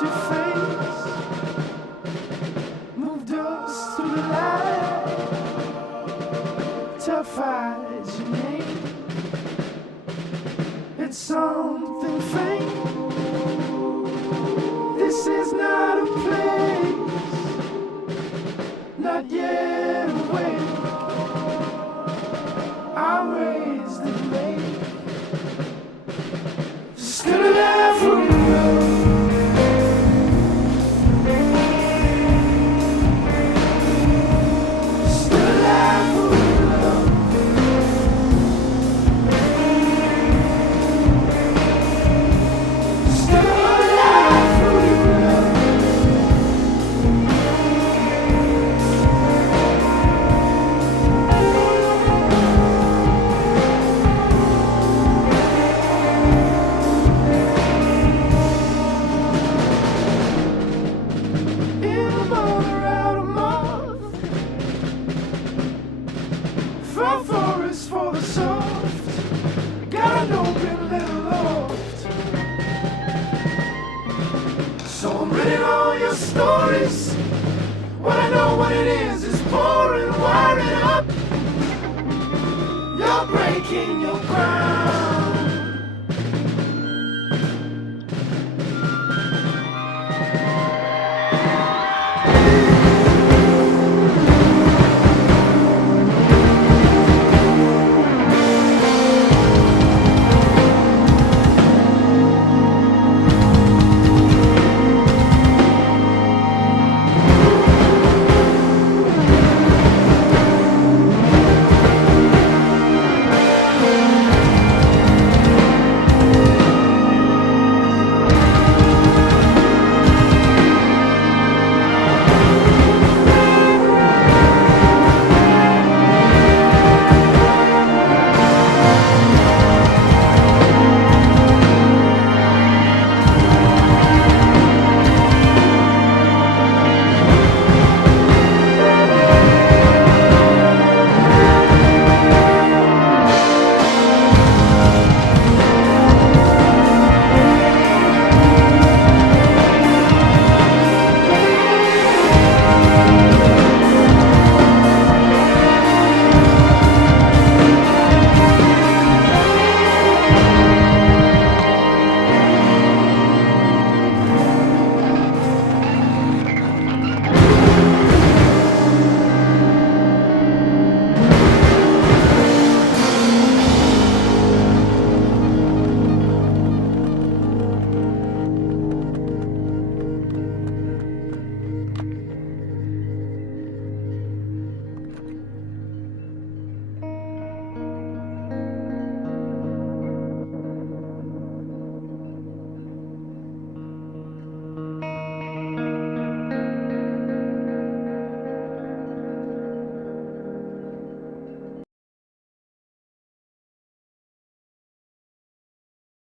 your face, move dust through the light, tough eyes your name. It's something faint. This is not a place, not yet awake. I raised the lake, still alive for love. Still alive for love. Still alive for love. In a mother out of moth, from forest for the soft, got an open little loft. So I'm reading all your stories. What I know what it is pouring, wiring up. You're breaking your ground.